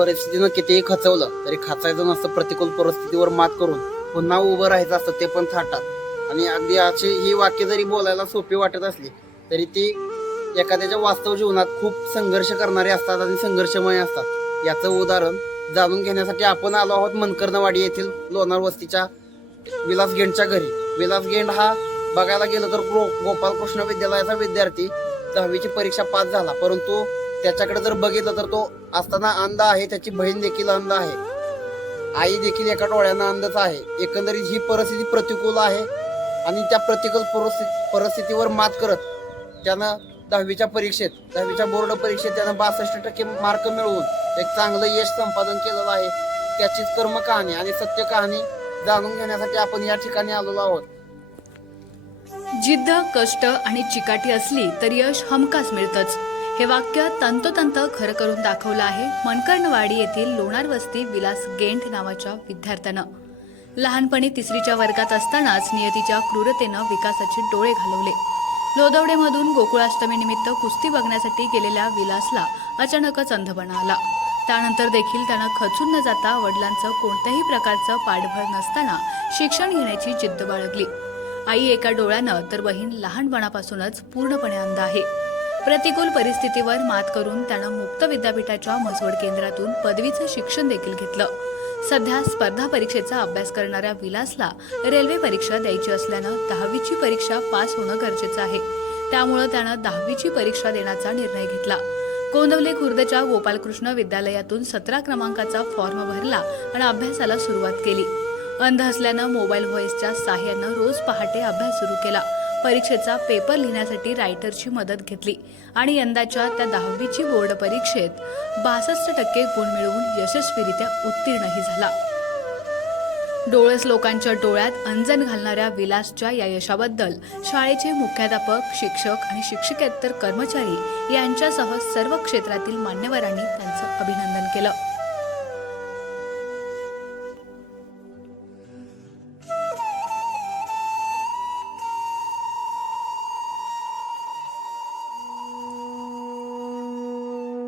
परिस्थितीनं कितीही खचवलं तरी खचायचं नसतं. प्रतिकूल परिस्थितीवर मात करून पुन्हा उभं राहायचं असतं ते पण थाटात. आणि अगदी अशी ही वाक्य जरी बोलायला सोपी वाटत असली तरी ती एखाद्याच्या वास्तव जीवनात खूप संघर्ष करणारे असतात आणि संघर्षमय असतात. याचं उदाहरण जाणून घेण्यासाठी आपण आलो आहोत मनकर्णवाडी येथील लोणार वस्तीच्या विलास गेंडच्या घरी. विलास गेंड हा बघायला गेलं तर गो गोपालकृष्ण विद्यालयाचा विद्यार्थी. दहावीची परीक्षा पास झाला परंतु त्याच्याकडे जर बघितलं तर तो असताना अंध आहे त्याची बहीण देखील अंध आहे. आई देखील एका डोळ्यानं अंधच आहे. एकंदरीत ही परिस्थिती प्रतिकूल आहे आणि त्या प्रतिकूल परिस्थिती परिस्थितीवर मात करत त्यानं दहावीच्या परीक्षेत दहावीच्या बोर्ड परीक्षेत त्यानं बासष्ट टक्के मार्क मिळवून एक चांगलं यश संपादन केलेलं आहे. त्याचीच कर्म कहाणी आणि सत्य कहाणी जाणून घेण्यासाठी आपण या ठिकाणी आलेलो आहोत. जिद्द कष्ट आणि चिकाटी असली तर यश हमखास मिळतच. हे वाक्य तंतोतंत खरं करून दाखवलं आहे. मनकर्णवाडी येथील लोणार वस्ती विलास गेंठ नावाच्या विद्यार्थ्यानं. लहानपणी तिसरीच्या वर्गात असतानाच नियतीच्या क्रूरतेनं विकासाचे डोळे घालवले. लोदवडेमधून गोकुळाष्टमीनिमित्त कुस्ती बघण्यासाठी गेलेल्या विलासला अचानकच अंधपणा आला त्यानंतर देखील त्यानं खचून न जाता वडिलांचं कोणत्याही प्रकारचं पाठबळ नसताना शिक्षण घेण्याची जिद्द बाळगली. आई एका डोळ्यानं तर बहीण लहानपणापासूनच पूर्णपणे अंध आहे. प्रतिकूल परिस्थितीवर मात करून त्यानं मुक्त विद्यापीठाच्या मसवड केंद्रातून पदवीचं शिक्षण देखील घेतलं. सध्या स्पर्धा परीक्षेचा अभ्यास करणाऱ्या विलासला रेल्वे परीक्षा द्यायची असल्यानं दहावीची परीक्षा पास होणं गरजेचं आहे. त्यामुळं त्यानं दहावीची परीक्षा देण्याचा निर्णय घेतला. कोंदवले खुर्दच्या गोपालकृष्ण विद्यालयातून सतरा क्रमांकाचा फॉर्म भरला आणि अभ्यासाला सुरुवात केली. अंध असल्यानं मोबाईल व्हॉइसच्या साह्यानं रोज पहाटे अभ्यास सुरू केला. परीक्षेचा पेपर लिहिण्यासाठी रायटरची मदत घेतली. आणि यंदाच्या त्या दहावीची बोर्ड परीक्षेत बासष्ट टक्के गुण मिळवून यशस्वीरित्या उत्तीर्णही झाला. डोळस लोकांच्या डोळ्यात अंजन घालणाऱ्या विलासच्या या यशाबद्दल शाळेचे मुख्याध्यापक शिक्षक आणि शिक्षकेतर कर्मचारी यांच्यासह सर्व क्षेत्रातील मान्यवरांनी त्यांचं अभिनंदन केलं.